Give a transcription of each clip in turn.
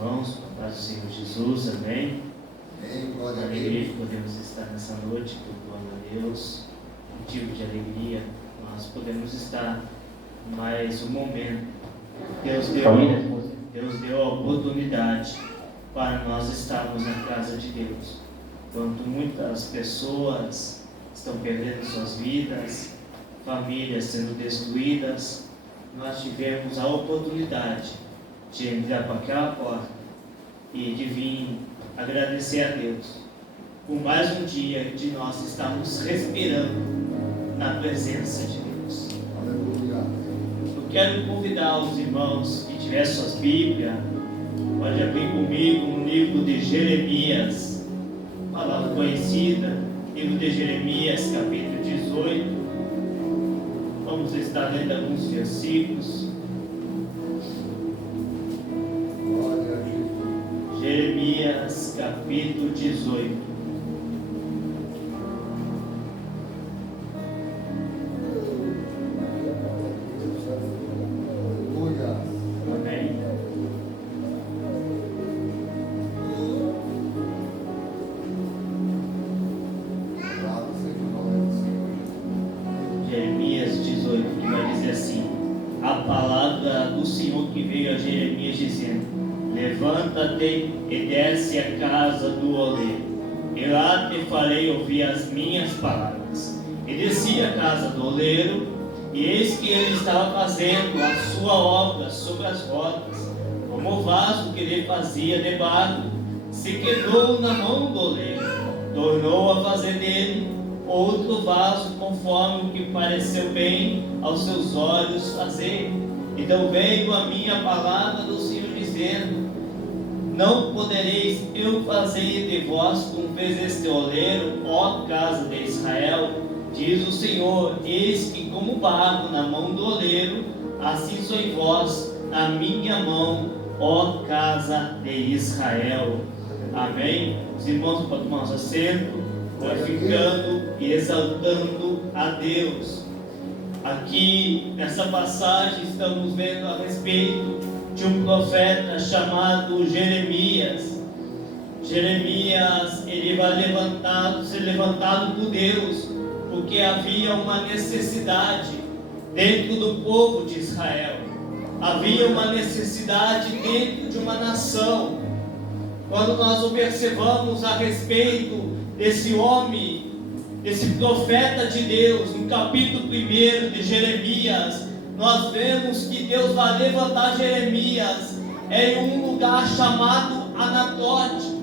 irmãos, com a paz do Senhor Jesus, amém? Amém, glória a Alegria Deus. que podemos estar nessa noite, cultuando a Deus, motivo de alegria, nós podemos estar mais um momento. Deus deu a oportunidade para nós estarmos na casa de Deus. Enquanto muitas pessoas estão perdendo suas vidas, famílias sendo destruídas, nós tivemos a oportunidade de entrar para aquela porta e de vir agradecer a Deus por mais um dia de nós estarmos respirando na presença de Deus. Aleluia. Eu quero convidar os irmãos que tiverem suas Bíblias, pode abrir comigo no livro de Jeremias, palavra conhecida, livro de Jeremias, capítulo 18. Vamos estar lendo alguns versículos. Glória a Jesus. Jeremias, capítulo 18. Aleluia. Amém? Louvado seja o nome do Senhor. Jeremias 18, que vai dizer assim: a palavra do Senhor que veio a Jeremias dizendo: levanta-te e desce à casa do oleiro, e lá te farei ouvir as minhas palavras. E desci à casa do oleiro, e eis que ele estava fazendo a sua obra sobre as rodas, como o vaso que ele fazia de barro se quebrou na mão do oleiro, tornou a fazer dele outro vaso conforme o que pareceu bem aos seus olhos fazer. Então veio a minha palavra do Senhor dizendo: não podereis eu fazer de vós como fez este oleiro, ó casa de Israel, diz o Senhor. Eis que como barro na mão do oleiro, assim sois vós na minha mão, ó casa de Israel. Amém? Os irmãos podem tomar um assento, glorificando e exaltando a Deus. Aqui nessa passagem estamos vendo a respeito de um profeta chamado Jeremias. Jeremias, ele vai ser levantado por Deus, porque havia uma necessidade dentro do povo de Israel. Havia uma necessidade dentro de uma nação. Quando nós observamos a respeito desse homem, desse profeta de Deus, no capítulo 1 de Jeremias, nós vemos que Deus vai levantar Jeremias em um lugar chamado Anatote.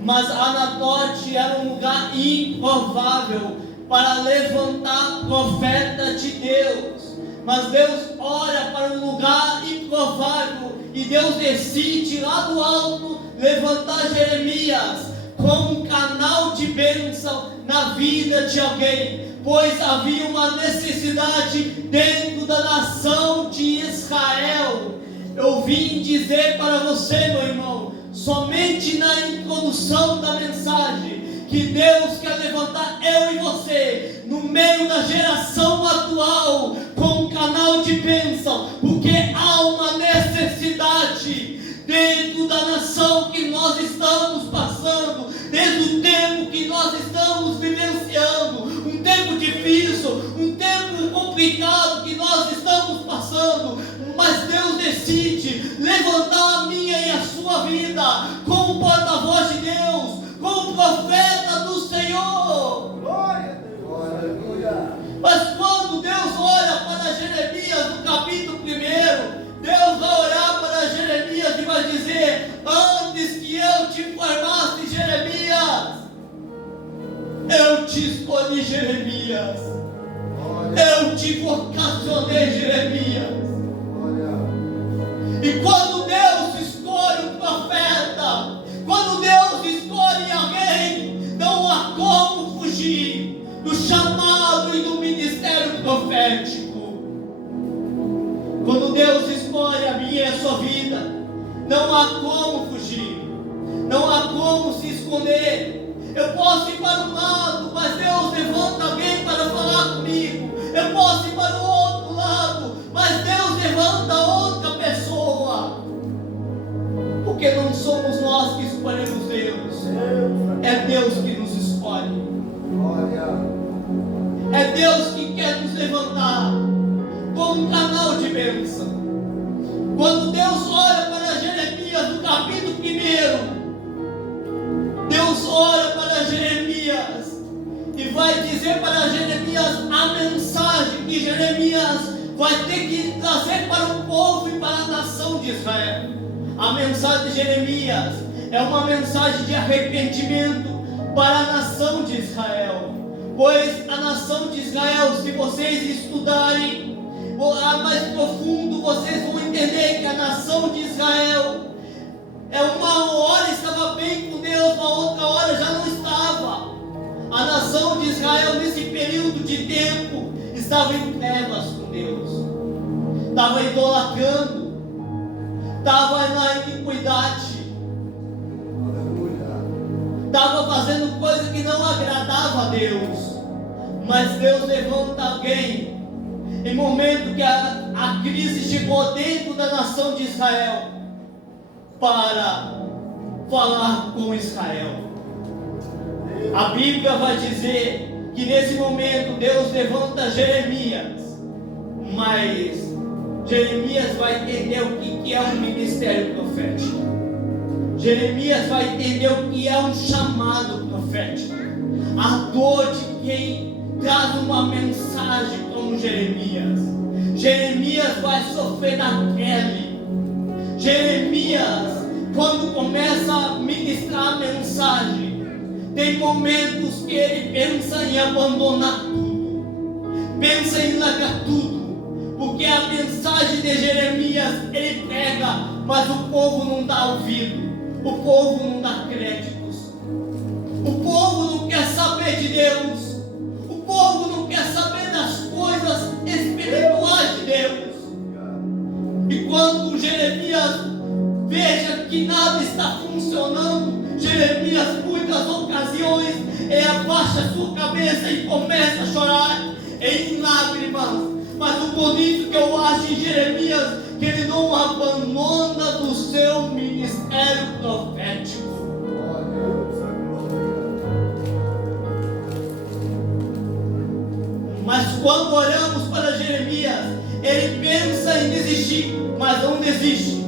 Mas Anatote era um lugar improvável para levantar profeta de Deus. Mas Deus olha para um lugar improvável e Deus decide lá do alto levantar Jeremias como um canal de bênção na vida de alguém, pois havia uma necessidade dentro da nação de Israel. Eu vim dizer para você, meu irmão, somente na introdução da mensagem, que Deus quer levantar eu e você no meio da geração atual como um canal de bênção, porque há uma necessidade dentro da nação que nós estamos passando, desde o tempo que nós estamos vivenciando, um tempo difícil, um tempo complicado que nós estamos passando, mas Deus decide levantar a minha e a sua vida como porta-voz de Deus, como profeta do Senhor. Glória a Deus. Aleluia. Mas quando Deus olha para Jeremias no capítulo 1, Deus vai olhar para Jeremias e vai dizer: antes que eu te formasse, Jeremias, eu te escolhi, Jeremias. Eu te vocacionei, Jeremias. E quando Deus escolhe um profeta, quando Deus escolhe alguém, não há como fugir do chamado e do ministério profético. Quando Deus escolhe a minha e a sua vida, não há como fugir, não há como se esconder. Eu posso ir para um lado, mas Deus levanta alguém para falar comigo. Eu posso ir para o outro lado, mas Deus levanta outra pessoa. Porque não Deus que quer nos levantar como um canal de bênção. Quando Deus olha para Jeremias no capítulo 1, Deus olha para Jeremias e vai dizer para Jeremias a mensagem que Jeremias vai ter que trazer para o povo e para a nação de Israel. A mensagem de Jeremias é uma mensagem de arrependimento para a nação de Israel. Pois a nação de Israel, se vocês estudarem mais profundo, vocês vão entender que a nação de Israel uma hora estava bem com Deus, uma outra hora já não estava. A nação de Israel nesse período de tempo estava em trevas com Deus, estava idolatrando, estava na iniquidade, estava fazendo coisa que não agradava a Deus. Mas Deus levanta alguém em momento que a crise chegou dentro da nação de Israel para falar com Israel. A Bíblia vai dizer que nesse momento Deus levanta Jeremias, mas Jeremias vai entender o que é um ministério profético. Jeremias vai entender o que é um chamado profético. A dor de quem traz uma mensagem como Jeremias. Jeremias vai sofrer na pele. Jeremias, quando começa a ministrar a mensagem, tem momentos que ele pensa em abandonar tudo, pensa em largar tudo, porque a mensagem de Jeremias ele pega, mas o povo não dá ouvido, o povo não dá créditos, o povo não quer saber de Deus, o povo não quer saber das coisas espirituais de Deus. E quando Jeremias veja que nada está funcionando, Jeremias, muitas ocasiões, ele abaixa sua cabeça e começa a chorar em lágrimas. Mas o bonito que eu acho em Jeremias, que ele não abandona do seu ministério profético. Mas quando olhamos para Jeremias, ele pensa em desistir, mas não desiste.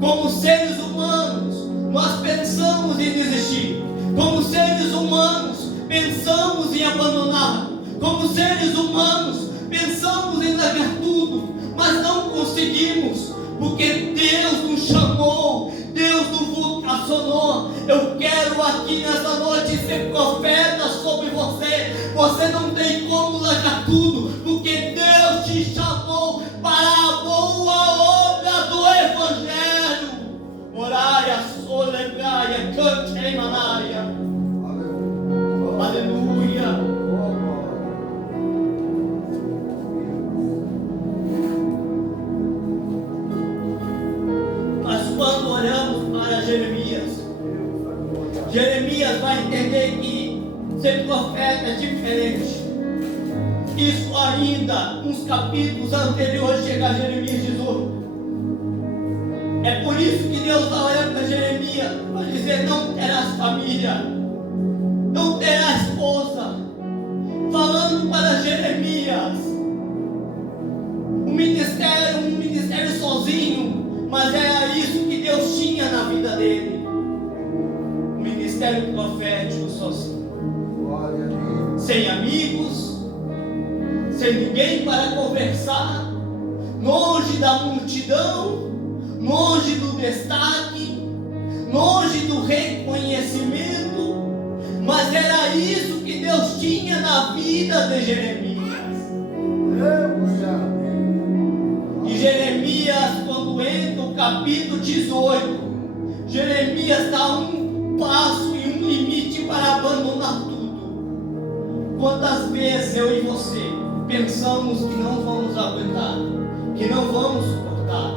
Como seres humanos, nós pensamos em desistir. Como seres humanos, pensamos em abandonar. Como seres humanos, pensamos em largar tudo, mas não conseguimos, porque Deus nos chamou, Deus nos vocacionou. Eu quero aqui nessa noite ser profeta sobre você. Você não tem como largar tudo, porque Deus te chamou para a boa obra do Evangelho. Oraia, solebraia, cante em manaia. Aleluia. Mas quando olhamos para Jeremias vai entender que ser profeta é diferente. Isso ainda, uns capítulos anteriores, chega a Jeremias 18. É por isso que Deus está olhando para Jeremias, para dizer: não terás família, não terás esposa. Falando para Jeremias, um ministério sozinho, mas era isso que Deus tinha na vida dele. Um ministério profético sozinho, sem amigos, sem ninguém para conversar, longe da multidão, longe do destaque, longe do reconhecimento, mas era isso que Deus tinha na vida de Jeremias. E Jeremias, quando entra o capítulo 18, Jeremias dá um passo e um limite para abandonar tudo. Quantas vezes eu e você pensamos que não vamos aguentar, que não vamos suportar,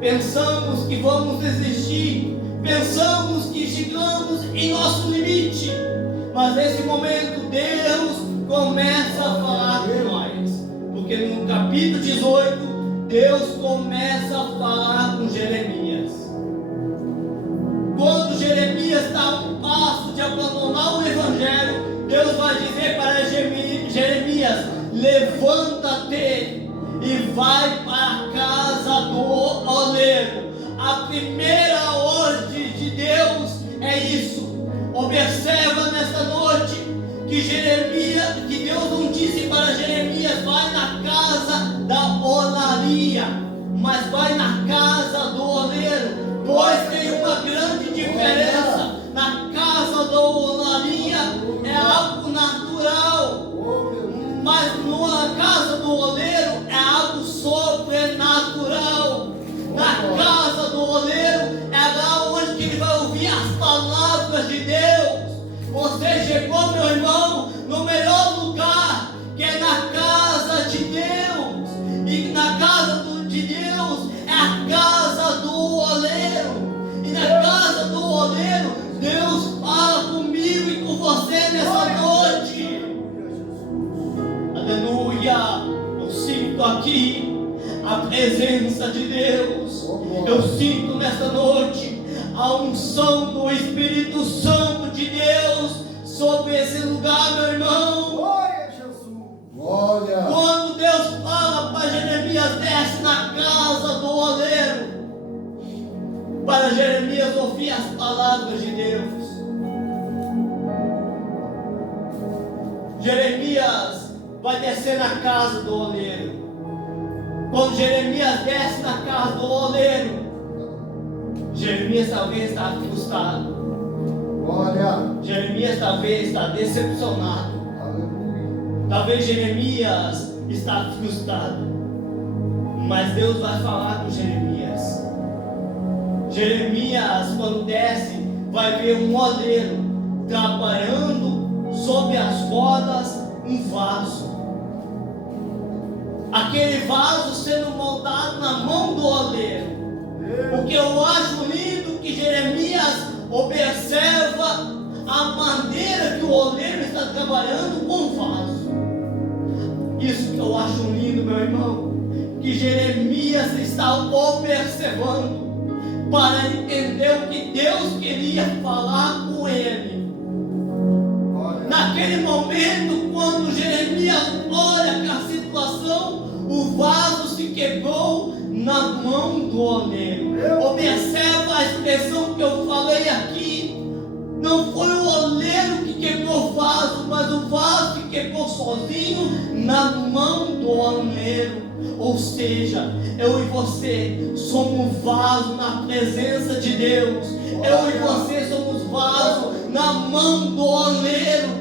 pensamos que vamos desistir, pensamos que chegamos em nosso limite, mas nesse momento Deus começa a falar com nós, porque no capítulo 18 Deus começa a falar com Jeremias. Quando Jeremias está a um passo de abandonar o Evangelho, Deus vai dizer para Jeremias: levanta-te e vai para a casa do oleiro. A primeira ordem de Deus é isso. Observa nesta noite que Deus não disse para Jeremias: vai na casa da olaria, mas vai na casa do oleiro. Pois tem uma grande diferença. Na casa da olaria é algo natural, mas na casa do oleiro é algo sobrenatural. Na casa do oleiro é lá onde ele vai ouvir as palavras de Deus. Você chegou, meu irmão, no melhor lugar, que é na casa de Deus. E na casa de Deus é a casa do oleiro. E na casa do oleiro, Deus fala comigo e com você nessa noite. Aleluia. Eu sinto aqui a presença de Deus. Eu sinto nessa noite a unção do Espírito Santo de Deus sobre esse lugar, meu irmão. Glória, Jesus. Glória. Quando Deus fala para Jeremias: desce na casa do oleiro, para Jeremias ouvir as palavras de Deus. Jeremias vai descer na casa do oleiro. Quando Jeremias desce na casa do oleiro, Jeremias talvez está frustrado. Glória. Jeremias talvez está decepcionado. Aleluia. Talvez Jeremias está frustrado. Mas Deus vai falar com Jeremias. Jeremias, quando desce, vai ver um oleiro trabalhando sob as cordas um vaso. Aquele vaso sendo moldado na mão do oleiro. O que eu acho lindo que Jeremias observa a maneira que o oleiro está trabalhando com o vaso. Isso que eu acho lindo, meu irmão, que Jeremias está observando para entender o que Deus queria falar com ele. Naquele momento, quando Jeremias olha para a situação, o vaso se quebrou na mão do oleiro. Observa a expressão que eu falei aqui. Não foi o oleiro que quebrou o vaso, mas o vaso que quebrou sozinho na mão do oleiro. Ou seja, eu e você somos vaso na presença de Deus. Eu e você somos vaso na mão do oleiro.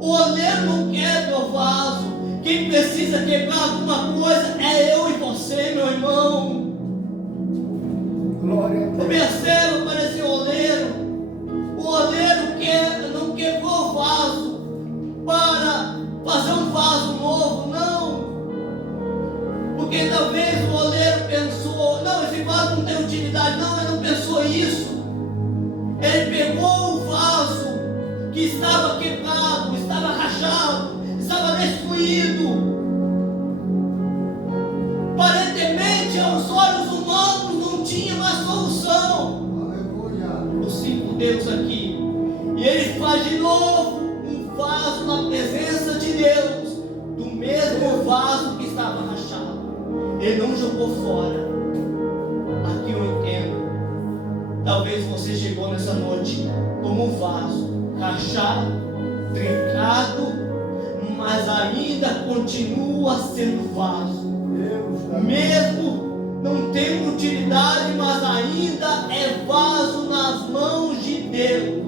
O oleiro não quebra o vaso. Quem precisa quebrar alguma coisa é eu e você, meu irmão. Glória a Deus. Observa para esse oleiro. O oleiro não quebrou o vaso para fazer um vaso novo, não. Porque talvez o oleiro pensou: não, esse vaso não tem utilidade. Não, ele não pensou isso. Ele pegou o vaso que estava quebrado, estava rachado, estava destruído. Aparentemente, aos olhos humanos, não tinha mais solução. Aleluia. Eu sinto Deus aqui. E ele faz de novo um vaso na presença de Deus, do mesmo vaso que estava rachado. Ele não jogou fora. Aqui eu entendo. Talvez você chegou nessa noite como um vaso rachado, trincado, mas ainda continua sendo vaso. Mesmo não tendo utilidade, mas ainda é vaso nas mãos de Deus.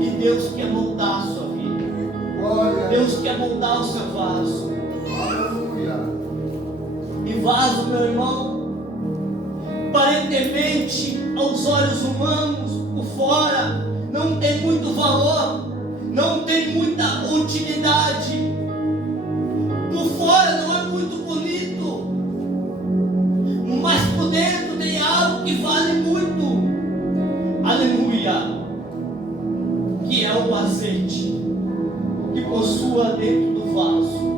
E Deus quer moldar a sua vida. Deus quer moldar o seu vaso. Aleluia. E vaso, meu irmão, aparentemente, aos olhos humanos, por fora, não tem muito valor, não tem muita utilidade. Por fora não é muito bonito, mas por dentro tem algo que vale muito. Aleluia. Que é o azeite que possua dentro do vaso.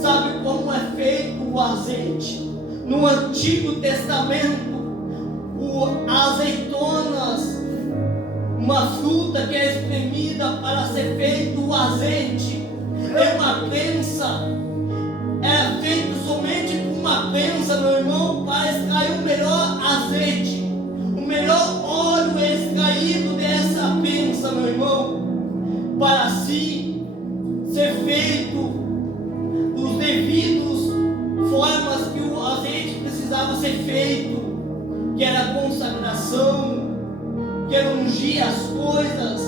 Sabe como é feito o azeite? No Antigo Testamento, azeitonas, uma fruta que é espremida para ser feito o azeite, é uma crença pensa era feito somente com uma pensa, meu irmão, para extrair o melhor azeite. O melhor óleo é extraído dessa pensa, meu irmão, para assim ser feito os devidos formas que o azeite precisava ser feito, que era a consagração, que era ungir as coisas,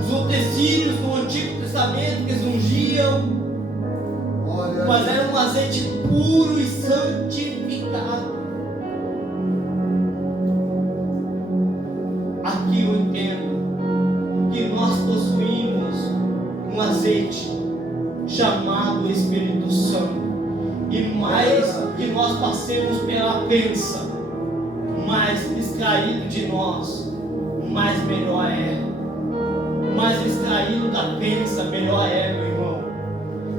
os utensílios do Antigo Testamento que eles ungiam, mas era um azeite puro e santificado. Aqui eu entendo que nós possuímos um azeite chamado Espírito Santo, e mais que nós passemos pela pensa, mais extraído de nós, mais melhor é. Mais extraído da pensa, melhor é, meu irmão.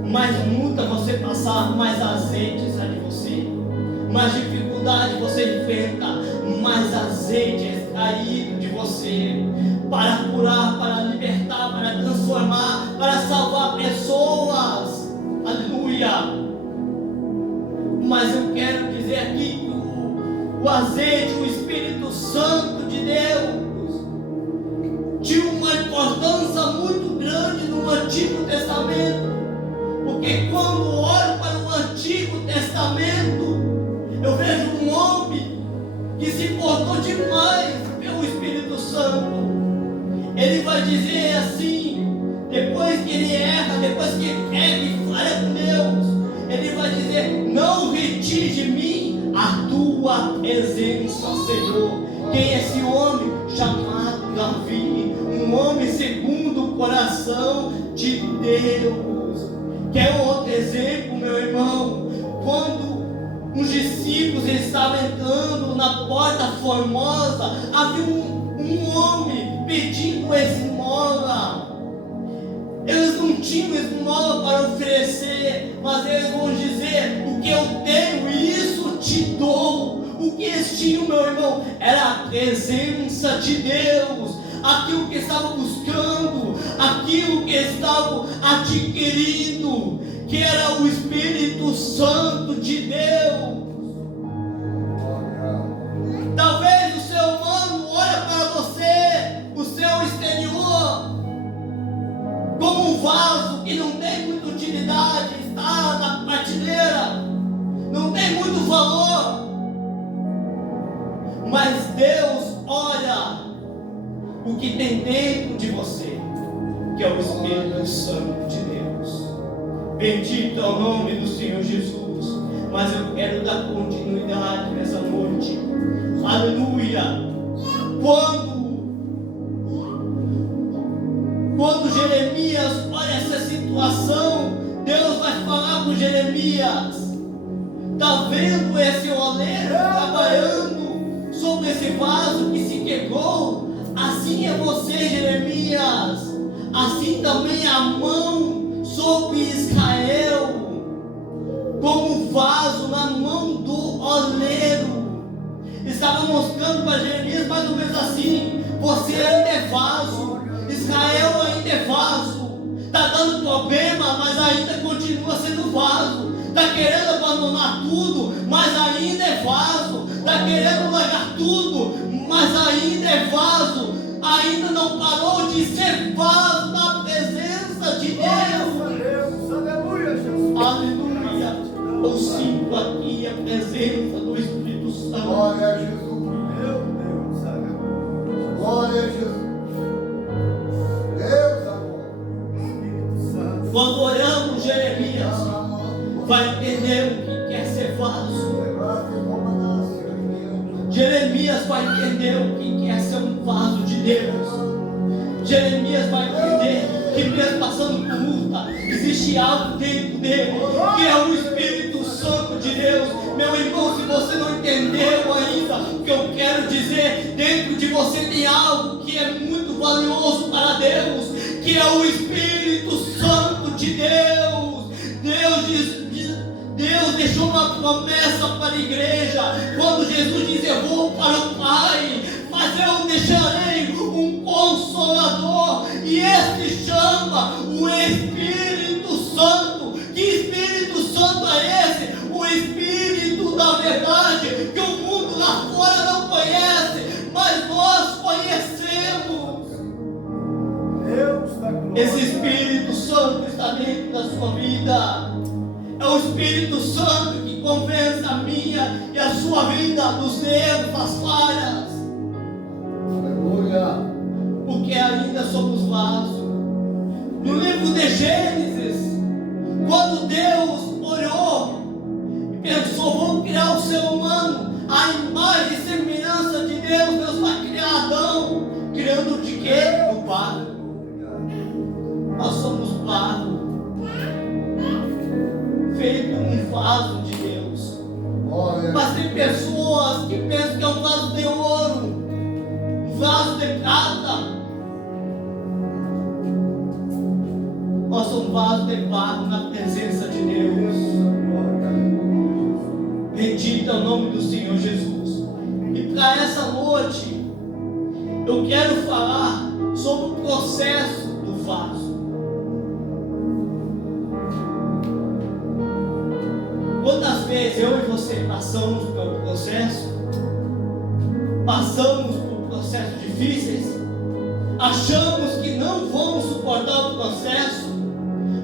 Mais luta você passar, mais azeite sai de você. Mais dificuldade você enfrenta, mais azeite é extraído de você. Para curar, para libertar, para transformar, para salvar pessoas. Aleluia. Mas eu quero dizer aqui que o azeite, o Espírito Santo de Deus, tinha uma importância muito grande no Antigo Testamento, porque quando olho para o Antigo Testamento, eu vejo um homem que se portou demais pelo Espírito Santo. Ele vai dizer assim, depois que ele erra, depois que ele pega e falha com Deus, ele vai dizer: não retire de mim a tua presença, Senhor. Quem é esse homem? Chamado Davi, um homem segundo o coração de Deus. Quer outro exemplo, meu irmão? Quando os discípulos estavam entrando na porta formosa, havia um homem pedindo esmola. Eles não tinham esmola para oferecer, mas eles vão dizer: o que eu tenho, isso te dou. O que eles tinham, meu irmão, era a presença de Deus, aquilo que estavam buscando, aquilo que estavam adquirindo, que era o Espírito Santo de Deus. Talvez o ser humano olhe para você, o seu exterior, como um vaso que não tem muita utilidade, está na prateleira, não tem muito valor. Mas Deus olha o que tem dentro de você, que é o Espírito Santo de Deus. Bendito é o nome do Senhor Jesus. Mas eu quero dar continuidade nessa noite. Aleluia. Quando Jeremias olha essa situação, Deus vai falar com Jeremias: está vendo esse oleiro trabalhando sobre esse vaso que se quebrou? Assim é você, Jeremias. Assim também a mão sobre Israel, como vaso na mão do oleiro. Estava mostrando para Jeremias mais ou menos assim: você ainda é vaso, Israel ainda é vaso. Está dando problema, mas ainda continua sendo vaso. Está querendo abandonar tudo, mas ainda é vaso. Está querendo largar tudo, mas ainda é vaso. Ainda não parou de ser vaso na presença de Deus. Aleluia, Jesus. Aleluia. Eu sinto aqui a presença do Espírito Santo. Glória a Jesus. Meu Deus, aleluia. Glória a Jesus. Deus amor. Espírito Santo. Quando olhamos Jeremias, vai entender o que quer ser vaso. Jeremias vai entender o que quer ser um vaso de Deus. Jeremias vai entender que mesmo passando por luta, existe algo dentro dele, que é o Espírito Santo de Deus. Meu irmão, se você não entendeu ainda o que eu quero dizer, dentro de você tem algo que é muito valioso para Deus, que é o Espírito Santo de Deus. Deus deixou uma promessa para a igreja, quando Jesus diz: eu vou para o Pai, mas eu deixarei um Consolador, e este chama o Espírito Santo, que Esse Espírito Santo está dentro da sua vida. É o Espírito Santo que convence a minha e a sua vida dos erros, das falhas. Aleluia. Porque ainda somos vasos. No livro de Gênesis, quando Deus olhou e pensou, vamos criar o ser humano, a imagem e semelhança de Deus, Deus vai criar Adão, criando de quê? Do barro. Nós somos barro, feito um vaso de Deus. Mas tem pessoas que pensam que é um vaso de ouro, um vaso de prata. Nós somos vasos de barro na presença de Deus. Bendito é o nome do Senhor Jesus. E para essa noite, eu quero falar sobre o processo do vaso. Quantas vezes eu e você passamos pelo processo? Passamos por processos difíceis? Achamos que não vamos suportar o processo?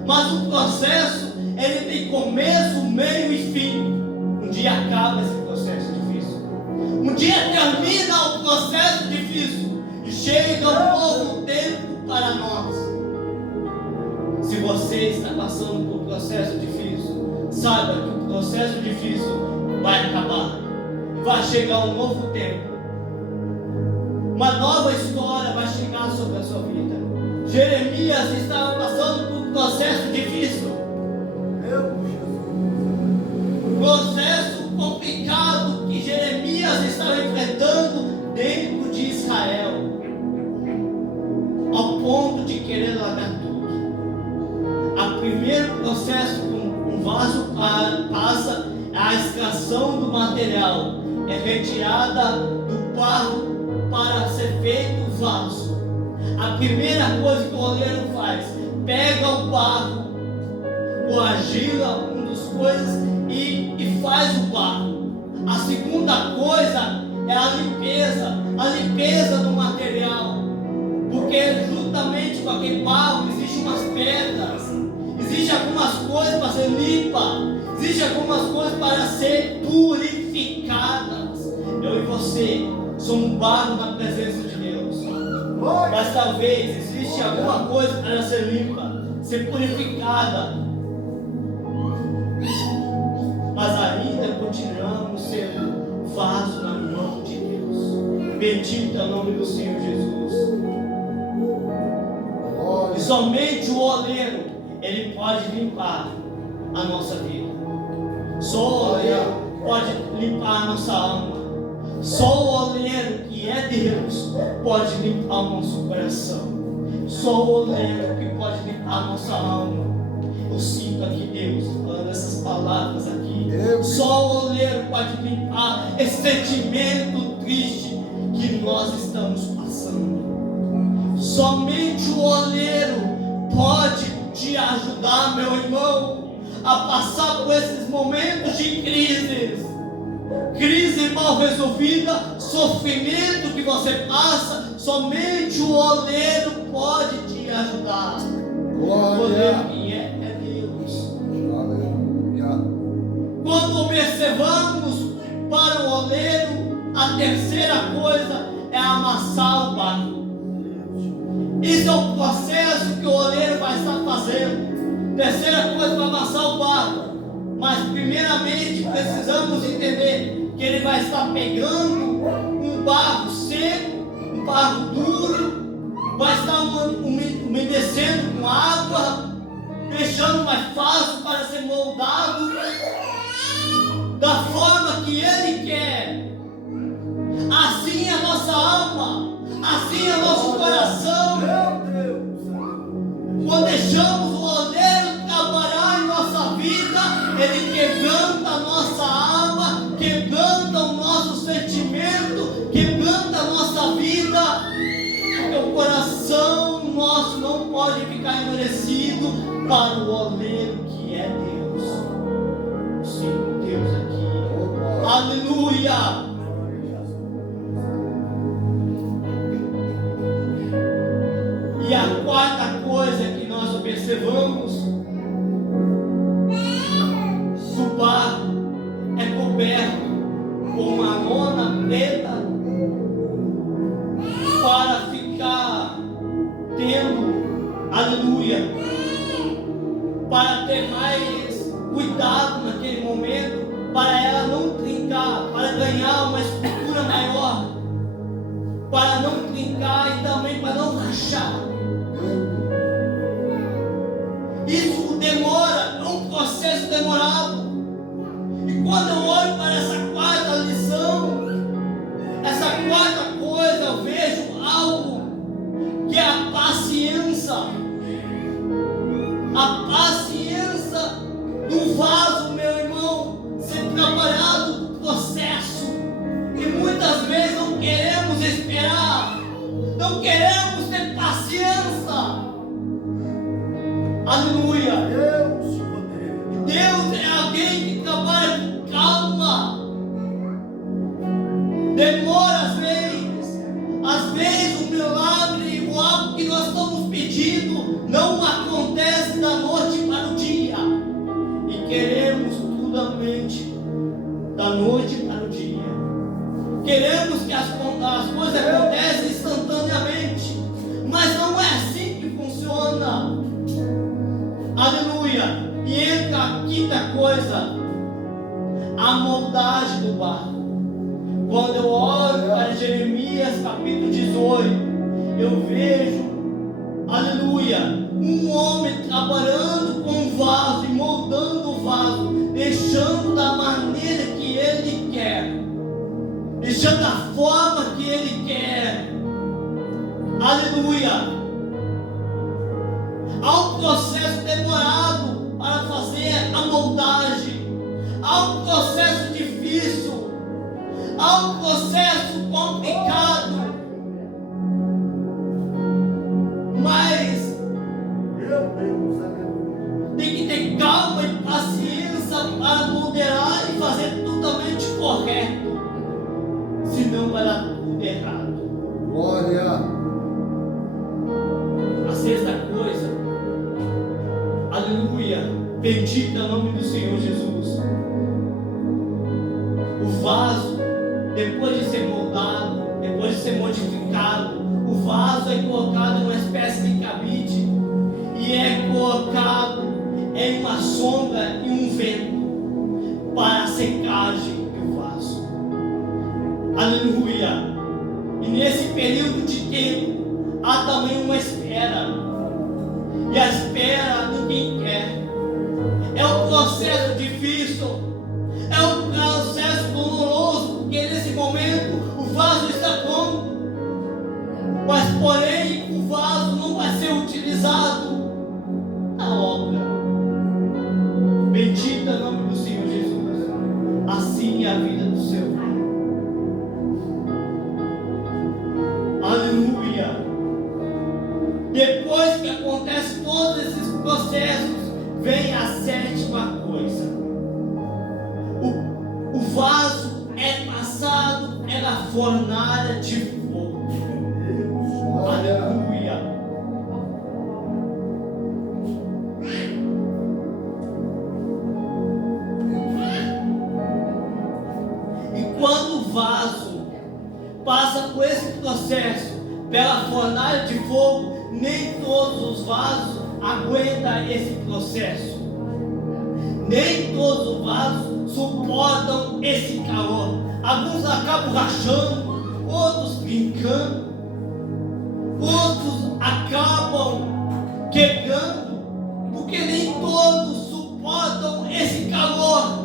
Mas o processo, ele tem começo, meio e fim. Um dia acaba esse processo difícil. Um dia termina o processo difícil e chega um novo tempo para nós. Se você está passando por um processo difícil, saiba que o processo difícil vai acabar. Vai chegar um novo tempo. Uma nova história vai chegar sobre a sua vida. Jeremias estava passando por um processo difícil. Processo complicado que Jeremias estava enfrentando dentro de Israel, ao ponto de querer largar tudo. O primeiro processo que um vaso passa é a extração do material, é retirada do barro para ser feito o vaso. A primeira coisa que o oleiro faz, pega o barro, o argila, uma das coisas, e faz o barro. A segunda coisa é a limpeza do material, porque juntamente com aquele barro existem umas pedras, existem algumas coisas para ser limpa, existem algumas coisas para ser purificadas. Eu e você somos barro na presença de Deus, mas talvez existe alguma coisa para ser limpa, ser purificada, mas ainda continuamos sendo vaso na mão de Deus. Bendito é o nome do Senhor Jesus. E somente o oleiro, ele pode limpar a nossa vida. Só o oleiro pode limpar a nossa alma. Só o oleiro que é Deus pode limpar o nosso coração. Só o oleiro que pode limpar a nossa alma. Eu sinto aqui Deus falando essas palavras aqui. Só o oleiro pode limpar esse sentimento triste que nós estamos passando. Somente o oleiro pode te ajudar, meu irmão, a passar por esses momentos de crise mal resolvida, sofrimento que você passa. Somente o oleiro pode te ajudar. O oleiro que é Deus. Quando observamos para o oleiro, a terceira coisa é amassar o barro. Isso é o processo que o oleiro vai estar fazendo. Terceira coisa para amassar o barro. Mas primeiramente precisamos entender que ele vai estar pegando um barro seco, um barro duro, vai estar umedecendo com água, deixando mais fácil para ser moldado da forma que ele quer. Assim é a nossa alma, assim é o nosso coração. Quando deixamos o oleiro trabalhar em nossa vida, ele quebranta a nossa alma, quebranta o nosso sentimento, quebranta a nossa vida, porque o coração nosso não pode ficar endurecido para o oleiro que é Deus. O Senhor Deus aqui. Aleluia! E a quarta coisa observamos, o barro é coberto por uma lona preta para ficar tendo, aleluia, para ter mais cuidado naquele momento, para ela não trincar, para ganhar uma estrutura maior, para não trincar e também para não rachar. Isso demora, é um processo demorado. E quando eu olho para essa quarta lição, essa quarta coisa, eu vejo algo que é a paciência. A paciência do vaso, meu irmão, ser trabalhado no processo. E muitas vezes não queremos esperar, não queremos ter paciência. Aleluia. Deus é alguém que trabalha com calma. Demora às vezes o milagre, o algo que nós estamos pedindo, não acontece da noite para o dia. E queremos tudamente da noite para o dia. Queremos que as coisas aconteçam instantaneamente. Mas não é assim que funciona. Aleluia. E entra a quinta coisa, a moldagem do barro. Quando eu olho para Jeremias capítulo 18, eu vejo, aleluia, um homem trabalhando com o vaso e moldando o vaso, deixando da maneira que ele quer, deixando da forma que ele quer. Aleluia. Há um processo demorado para fazer a moldagem. Há um processo difícil. Há um processo complicado. Mas tem que ter calma e paciência para moderar e fazer totalmente correto. Senão vai dar tudo errado. Glória. A sexta coisa, aleluia, bendito é o nome do Senhor Jesus. O vaso, depois de ser moldado, depois de ser modificado, o vaso é colocado em uma espécie de cabide e é colocado em uma sombra e um vento para a secagem do vaso. Aleluia. E nesse período de tempo há também uma espera. E a espera ninguém quer. É um processo difícil. É um processo doloroso. Porque nesse momento o vaso está pronto. Mas porém o vaso não vai ser utilizado na obra. Bendito é o nome do Senhor Jesus. Assim é a vida do seu Pai. Aleluia. Depois que acontece todos esses processos, vem a sétima coisa. O vaso é passado pela fornalha de fogo. Aleluia. E quando o vaso passa por esse processo, pela fornalha de fogo, nem todos os vasos aguentam esse processo. Nem todos os vasos suportam esse calor. Alguns acabam rachando, outros brincando, outros acabam quebrando, porque nem todos suportam esse calor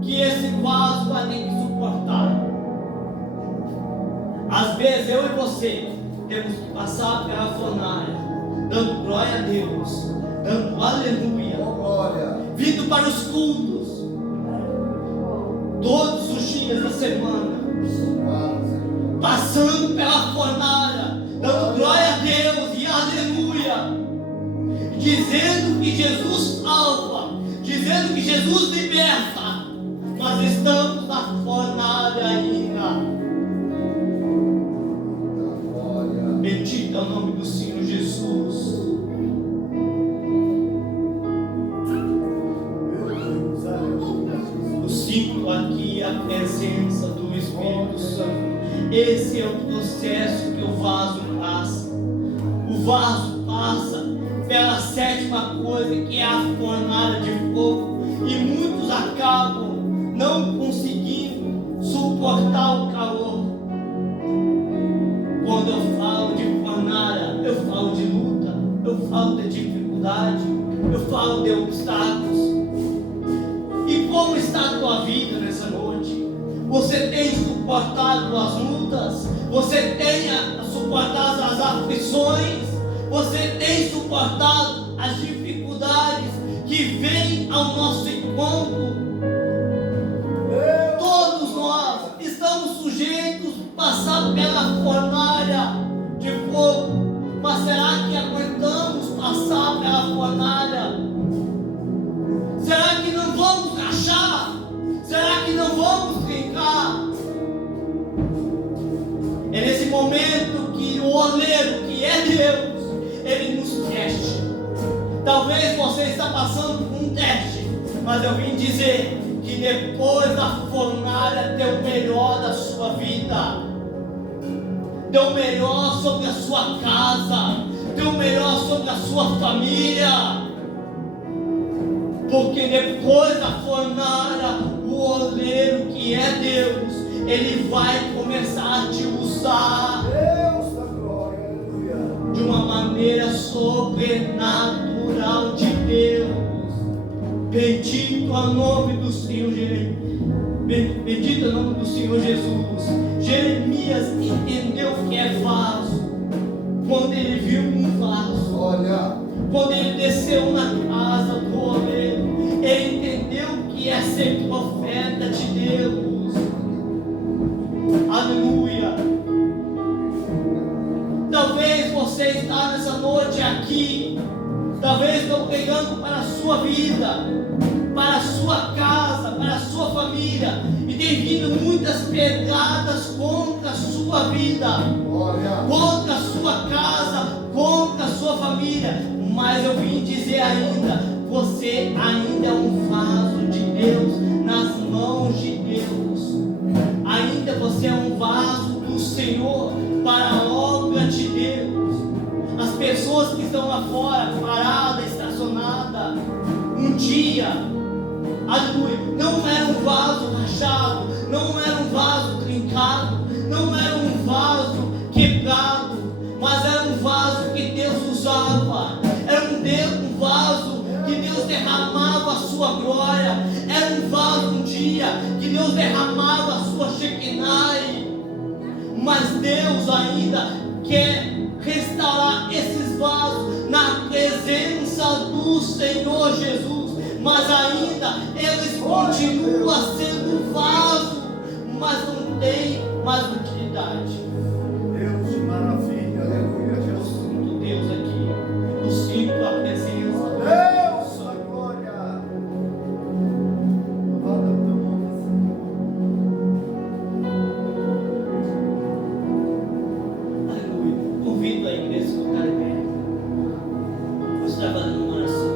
que esse vaso vai ter que suportar. Às vezes eu e você temos que passar pela fornalha, dando glória a Deus, dando aleluia, vindo para os cultos, todos os dias da semana, passando pela fornalha, dando glória a Deus e aleluia, dizendo que Jesus salva, dizendo que Jesus liberta, mas estamos na fornalha ainda. Bendito é o nome do Senhor Jesus. a presença do Espírito Santo. Esse é o processo que o vaso passa. O vaso passa pela sétima coisa, que é a fornalha de fogo. E muitos acabam não conseguindo suportar o calor. Quando eu falo de fornalha, eu falo de luta, eu falo de dificuldade, eu falo de obstáculos. E como está a tua vida nessa noite? Você tem suportado as lutas? Você tem suportado as aflições? Você tem suportado as dificuldades que vêm ao nosso encontro? Todos nós estamos sujeitos a passar pela fornalha de fogo. Mas será que aguentamos passar pela fornalha? Será que não vamos rachar? Será que não vamos trincar? É nesse momento que o oleiro, que é Deus, Ele nos teste. Talvez você está passando por um teste, mas eu vim dizer que depois da fornalha dê o melhor da sua vida, dê o melhor sobre a sua casa, dê o melhor sobre a sua família. Porque depois da fornalha, o oleiro, que é Deus, Ele vai começar a te usar de uma maneira sobrenatural de Deus. Bendito é o nome do Senhor, bendito é o nome do Senhor Jesus. Jeremias entendeu que é vaso quando ele viu um vaso. Olha, quando ele desceu na casa do oleiro, ele entendeu que é ser profeta de Deus. Aleluia. Talvez você está nessa noite aqui, talvez estou pregando para a sua vida, para a sua casa, para a sua família, e tem vindo muitas pegadas contra a sua vida, contra a sua casa, contra a sua família. Mas eu vim dizer ainda, você ainda é um vaso de Deus, nas mãos de Deus. Ainda você é um vaso do Senhor, para a obra de Deus. As pessoas que estão lá fora, parada, estacionada, um dia, aleluia, não era um vaso rachado, não era um vaso trincado, não era um vaso quebrado, mas era um vaso que Deus usava. Era um vaso que Deus derramava a sua glória. Era um vaso um dia que Deus derramava a sua Shekinah. Mas Deus ainda quer restaurar esses vasos na presença do Senhor Jesus. Mas ainda eles continuam sendo vaso, mas não tem mais utilidade. Deus, maravilha, aleluia, Eu Jesus. sinto Deus aqui, eu sinto a presença. Deus, a glória. Louvado é o teu nome, Senhor. Aleluia. Convido a igreja a se colocar em pé. Você está fazendo uma oração.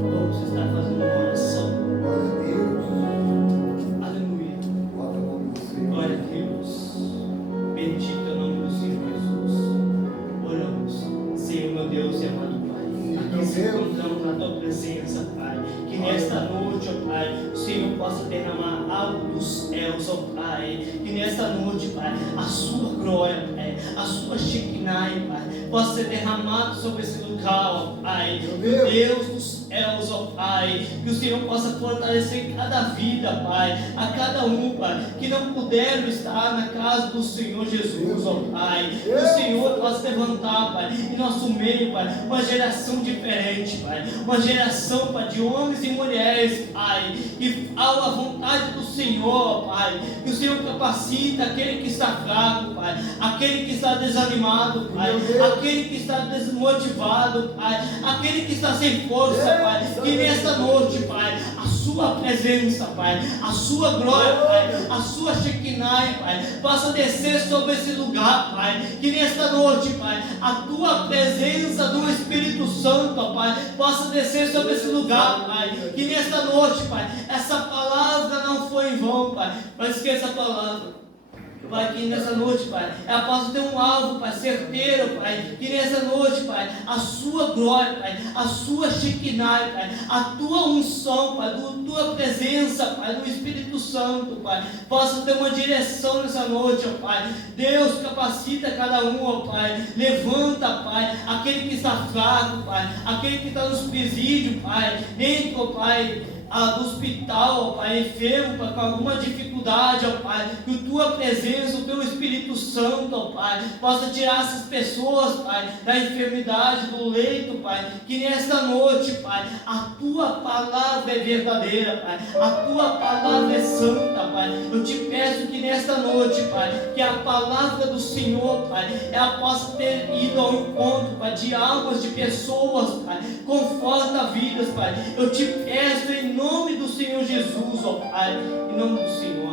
Vamos estar fazendo uma oração. Glória a Deus. Aleluia. Glória ao nome do Senhor. Glória a Deus. Bendito é o nome do Senhor Jesus. Oramos. Senhor, meu Deus e amado Pai, aqui meu se Deus. encontramos na Tua presença, Pai. Que nesta noite, ó Pai, o Senhor possa derramar algo dos céus, ó Pai. Que nesta noite, Pai, a Sua glória, Pai, a Sua Shekinah, Pai, possa ser derramado sobre esse lugar, ó Pai. Meu Deus dos céus, ó Pai. Que o Senhor possa fortalecer cada vida, Pai, a cada um, Pai, que não puderam estar na casa do Senhor Jesus, ó Pai. Que o Senhor possa levantar, Pai, em nosso meio, Pai, uma geração diferente, Pai, uma geração, Pai, de homens e mulheres, Pai, que ao a vontade do Senhor, Pai, que o Senhor capacita aquele que está fraco, Pai, aquele que está desanimado, Pai, aquele que está desmotivado, Pai, aquele que está sem força, Pai, que nesta noite, Pai, a Sua presença, Pai, a Sua glória, Pai, a Sua Shekinah, Pai, possa descer sobre esse lugar, Pai, que nesta noite, Pai, a Tua presença do Espírito Santo, ó Pai, possa descer sobre esse lugar, Pai, que nesta noite, Pai, essa palavra não foi em vão, Pai, mas esqueça a palavra. Pai, que nessa noite, Pai, ela possa ter um alvo, Pai, certeiro, Pai, que nessa noite, Pai, a Sua glória, Pai, a Sua Shekinah, Pai, a Tua unção, Pai, a Tua presença, Pai, do Espírito Santo, Pai, possa ter uma direção nessa noite, ó Pai. Deus, capacita cada um, ó Pai, levanta, Pai, aquele que está fraco, Pai, aquele que está nos presídios, Pai, dentro, ó Pai, do hospital, ó Pai, enfermo, Pai, com alguma dificuldade, ó Pai, que a Tua presença, o Teu Espírito Santo, ó Pai, possa tirar essas pessoas, Pai, da enfermidade, do leito, Pai, que nesta noite, Pai, a Tua palavra é verdadeira, Pai, a Tua palavra é santa, Pai. Eu te peço que nesta noite, Pai, que a palavra do Senhor, Pai, ela possa ter ido ao encontro, Pai, de almas, de pessoas, Pai, conforta vidas, Pai. Eu te peço em nome do Senhor Jesus, ó Pai, em nome do Senhor.